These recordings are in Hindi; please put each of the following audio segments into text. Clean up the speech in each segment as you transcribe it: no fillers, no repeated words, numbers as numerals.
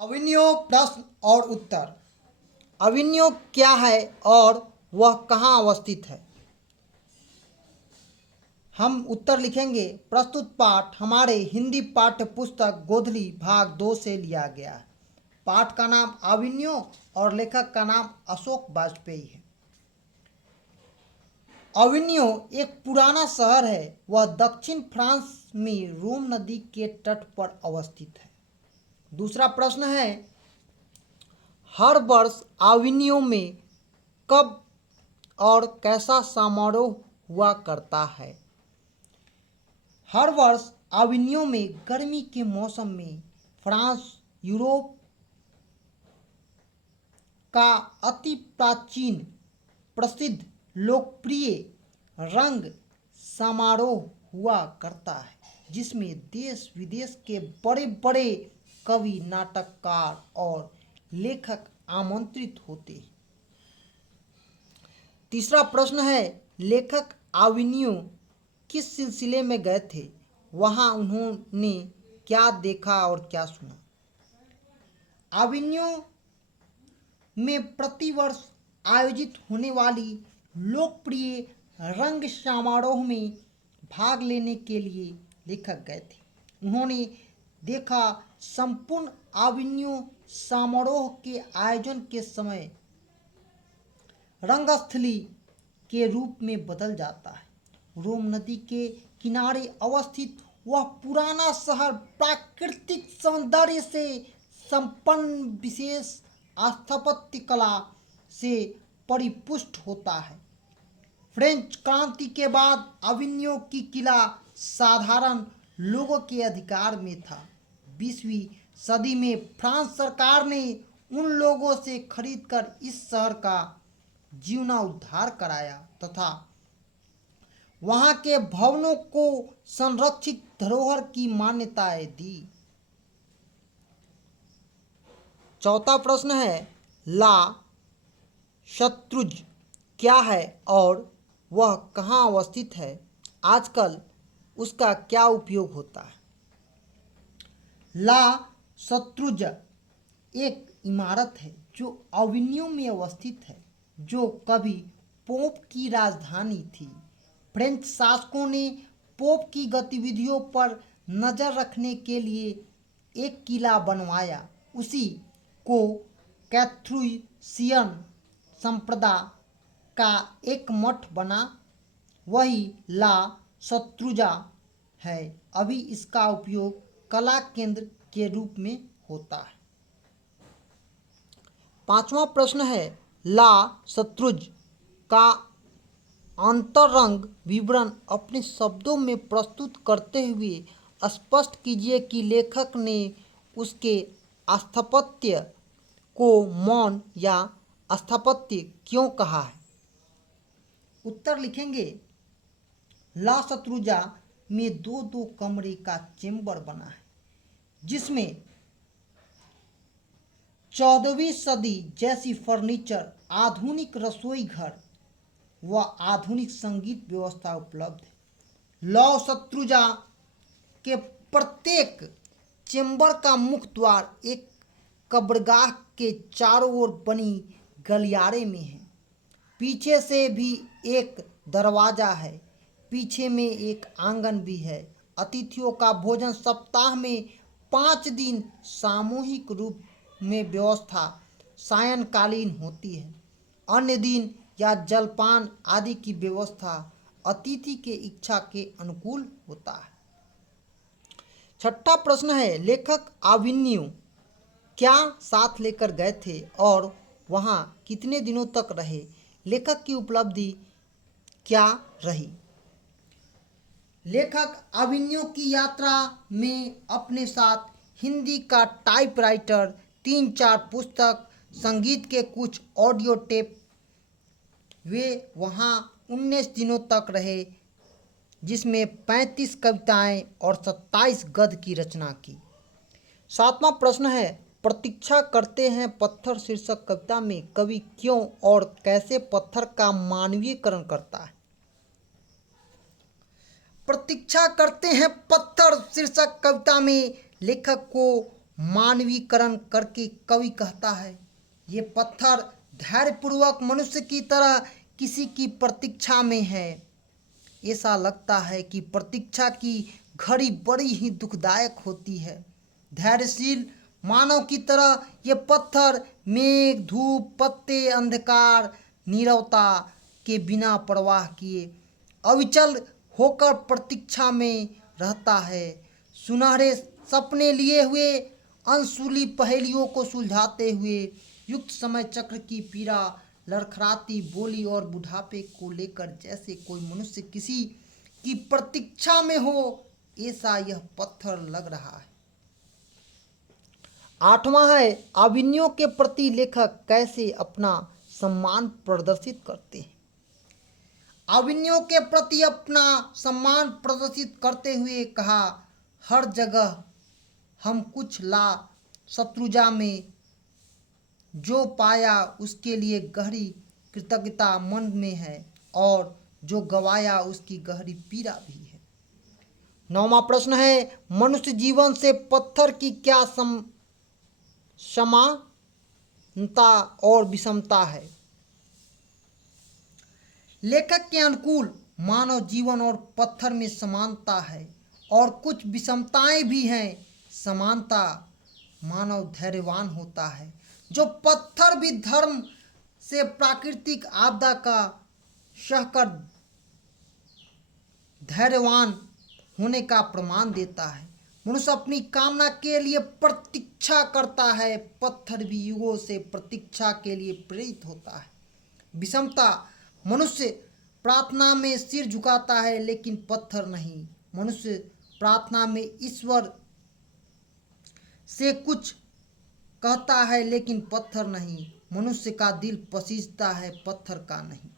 अविनियो प्रश्न और उत्तर। अविनियो क्या है और वह कहाँ अवस्थित है? हम उत्तर लिखेंगे। प्रस्तुत पाठ हमारे हिंदी पाठ्य पुस्तक गोधली भाग 2 से लिया गया है। पाठ का नाम अविनियो और लेखक का नाम अशोक वाजपेयी है। अविनियो एक पुराना शहर है। वह दक्षिण फ्रांस में रोम नदी के तट पर अवस्थित है। दूसरा प्रश्न है, हर वर्ष अविनियो में कब और कैसा समारोह हुआ करता है? हर वर्ष अविनियो में गर्मी के मौसम में फ्रांस यूरोप का अति प्राचीन प्रसिद्ध लोकप्रिय रंग समारोह हुआ करता है, जिसमें देश विदेश के बड़े बड़े कवि, नाटककार और लेखक आमंत्रित होते हैं। तीसरा प्रश्न है, लेखक अविनियो किस सिलसिले में गए थे? वहाँ उन्होंने क्या देखा और क्या सुना? अविनियो में प्रतिवर्ष आयोजित होने वाली लोकप्रिय रंग समारोह में भाग लेने के लिए लेखक गए थे। उन्होंने देखा संपूर्ण अविनियो समारोह के आयोजन के समय रंगस्थली के रूप में बदल जाता है। रोम नदी के किनारे अवस्थित वह पुराना शहर प्राकृतिक सौंदर्य से संपन्न विशेष स्थापत्य कला से परिपुष्ट होता है। फ्रेंच क्रांति के बाद अविनियो की किला साधारण लोगों के अधिकार में था। 20वीं सदी में फ्रांस सरकार ने उन लोगों से खरीदकर इस शहर का जीर्णोद्धार कराया तथा वहां के भवनों को संरक्षित धरोहर की मान्यताएं दी। चौथा प्रश्न है, ला शत्रुंज क्या है और वह कहाँ अवस्थित है? आजकल उसका क्या उपयोग होता है? ला शत्रुंज एक इमारत है जो अविनियो में अवस्थित है, जो कभी पोप की राजधानी थी। फ्रेंच शासकों ने पोप की गतिविधियों पर नज़र रखने के लिए एक किला बनवाया। उसी को कैथ्रुसियन संप्रदाय का एक मठ बना, वही ला शत्रुंजा है। अभी इसका उपयोग कला केंद्र के रूप में होता है। पांचवा प्रश्न है, ला शत्रुंज का अंतरंग विवरण अपने शब्दों में प्रस्तुत करते हुए स्पष्ट कीजिए कि लेखक ने उसके स्थापत्य को मौन या स्थापत्य क्यों कहा है? उत्तर लिखेंगे। ला शत्रुंजा में दो दो कमरे का चेंबर बना है, जिसमें 14वीं सदी जैसी फर्नीचर, आधुनिक रसोई घर व आधुनिक संगीत व्यवस्था उपलब्ध है। ला शत्रुंजा के प्रत्येक चेंबर का मुख्य द्वार एक कब्रगाह के चारों ओर बनी गलियारे में है। पीछे से भी एक दरवाजा है। पीछे में एक आंगन भी है। अतिथियों का भोजन सप्ताह में 5 दिन सामूहिक रूप में व्यवस्था सायंकालीन होती है। अन्य दिन या जलपान आदि की व्यवस्था अतिथि के इच्छा के अनुकूल होता है। छठा प्रश्न है, लेखक अविनियो क्या साथ लेकर गए थे और वहाँ कितने दिनों तक रहे? लेखक की उपलब्धि क्या रही? लेखक अविनियो की यात्रा में अपने साथ हिंदी का टाइपराइटर, 3-4 पुस्तक, संगीत के कुछ ऑडियो टेप। वे वहाँ 19 दिनों तक रहे, जिसमें 35 कविताएं और 27 गद्य की रचना की। सातवां प्रश्न है, प्रतीक्षा करते हैं पत्थर शीर्षक कविता में कवि क्यों और कैसे पत्थर का मानवीयकरण करता है? प्रतीक्षा करते हैं पत्थर शीर्षक कविता में लेखक को मानवीकरण करके कवि कहता है, ये पत्थर धैर्यपूर्वक मनुष्य की तरह किसी की प्रतीक्षा में है। ऐसा लगता है कि प्रतीक्षा की घड़ी बड़ी ही दुखदायक होती है। धैर्यशील मानव की तरह ये पत्थर मेघ, धूप, पत्ते, अंधकार, नीरवता के बिना परवाह किए अविचल होकर प्रतीक्षा में रहता है। सुनहरे सपने लिए हुए अनसुली पहेलियों को सुलझाते हुए युक्त समय चक्र की पीड़ा लड़खड़ाती बोली और बुढ़ापे को लेकर जैसे कोई मनुष्य किसी की प्रतीक्षा में हो, ऐसा यह पत्थर लग रहा है। आठवां है, अभिनयों के प्रति लेखक कैसे अपना सम्मान प्रदर्शित करते हैं। अभिनयों के प्रति अपना सम्मान प्रदर्शित करते हुए कहा, हर जगह हम कुछ ला शत्रुजा में जो पाया उसके लिए गहरी कृतज्ञता मन में है और जो गवाया उसकी गहरी पीड़ा भी है। नौवां प्रश्न है, मनुष्य जीवन से पत्थर की क्या समानता और विषमता है। लेखक के अनुकूल मानव जीवन और पत्थर में समानता है और कुछ विषमताएं भी हैं। समानता, मानव धैर्यवान होता है, जो पत्थर भी धर्म से प्राकृतिक आपदा का सहकर धैर्यवान होने का प्रमाण देता है। मनुष्य अपनी कामना के लिए प्रतीक्षा करता है, पत्थर भी युगों से प्रतीक्षा के लिए प्रेरित होता है। विषमता, मनुष्य प्रार्थना में सिर झुकाता है लेकिन पत्थर नहीं। मनुष्य प्रार्थना में ईश्वर से कुछ कहता है लेकिन पत्थर नहीं। मनुष्य का दिल पसीजता है, पत्थर का नहीं।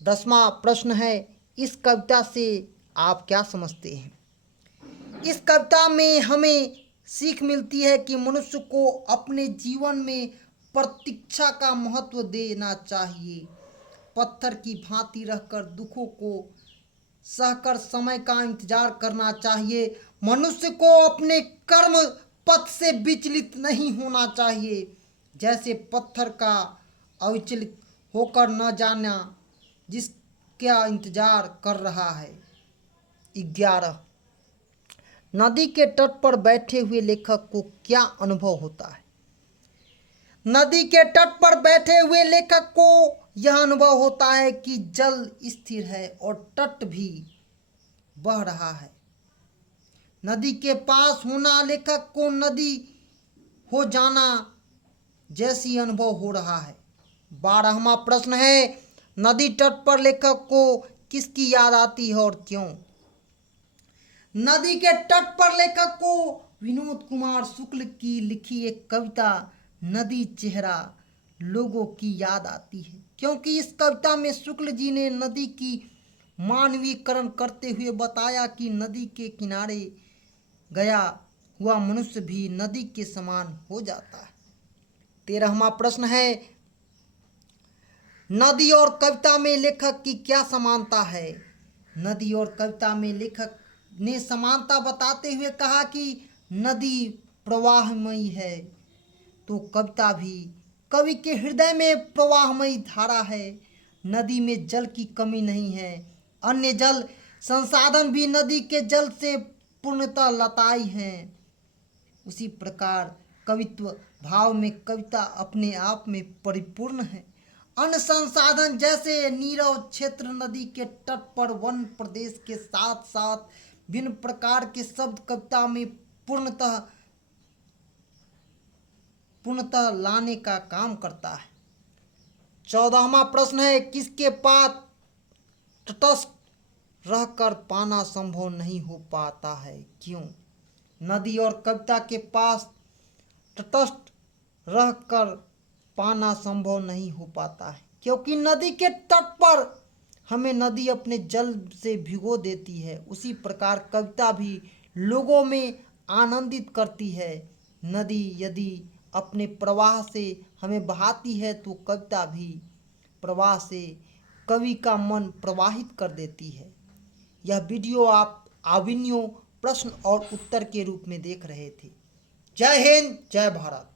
10वां प्रश्न है, इस कविता से आप क्या समझते हैं। इस कविता में हमें सीख मिलती है कि मनुष्य को अपने जीवन में प्रतीक्षा का महत्व देना चाहिए। पत्थर की भांति रहकर दुखों को सहकर समय का इंतजार करना चाहिए। मनुष्य को अपने कर्म पथ से विचलित नहीं होना चाहिए। जैसे पत्थर का अविचलित होकर न जाना जिसका इंतजार कर रहा है। 11, नदी के तट पर बैठे हुए लेखक को क्या अनुभव होता है। नदी के तट पर बैठे हुए लेखक को यह अनुभव होता है कि जल स्थिर है और तट भी बह रहा है। नदी के पास होना लेखक को नदी हो जाना जैसी अनुभव हो रहा है। 12वां प्रश्न है, नदी तट पर लेखक को किसकी याद आती है और क्यों। नदी के तट पर लेखक को विनोद कुमार शुक्ल की लिखी एक कविता नदी चेहरा लोगों की याद आती है, क्योंकि इस कविता में शुक्ल जी ने नदी की मानवीकरण करते हुए बताया कि नदी के किनारे गया हुआ मनुष्य भी नदी के समान हो जाता है। 13वां प्रश्न है, नदी और कविता में लेखक की क्या समानता है। नदी और कविता में लेखक ने समानता बताते हुए कहा कि नदी प्रवाहमयी है तो कविता भी कवि के हृदय में प्रवाहमयी धारा है। नदी में जल की कमी नहीं है, अन्य जल संसाधन भी नदी के जल से पूर्णतः लताई हैं। उसी प्रकार कवित्व भाव में कविता अपने आप में परिपूर्ण है। अन्य संसाधन जैसे नीरव क्षेत्र, नदी के तट पर वन प्रदेश के साथ साथ भिन्न प्रकार के शब्द कविता में पूर्णतः लाने का काम करता है। 14वां प्रश्न है, किसके पास तटस्थ रहकर पाना संभव नहीं हो पाता है, क्यों। नदी और कविता के पास तटस्थ रहकर पाना संभव नहीं हो पाता है क्योंकि नदी के तट पर हमें नदी अपने जल से भिगो देती है। उसी प्रकार कविता भी लोगों में आनंदित करती है। नदी यदि अपने प्रवाह से हमें बहाती है तो कविता भी प्रवाह से कवि का मन प्रवाहित कर देती है। यह वीडियो आप अभिनयों प्रश्न और उत्तर के रूप में देख रहे थे। जय हिंद, जय भारत।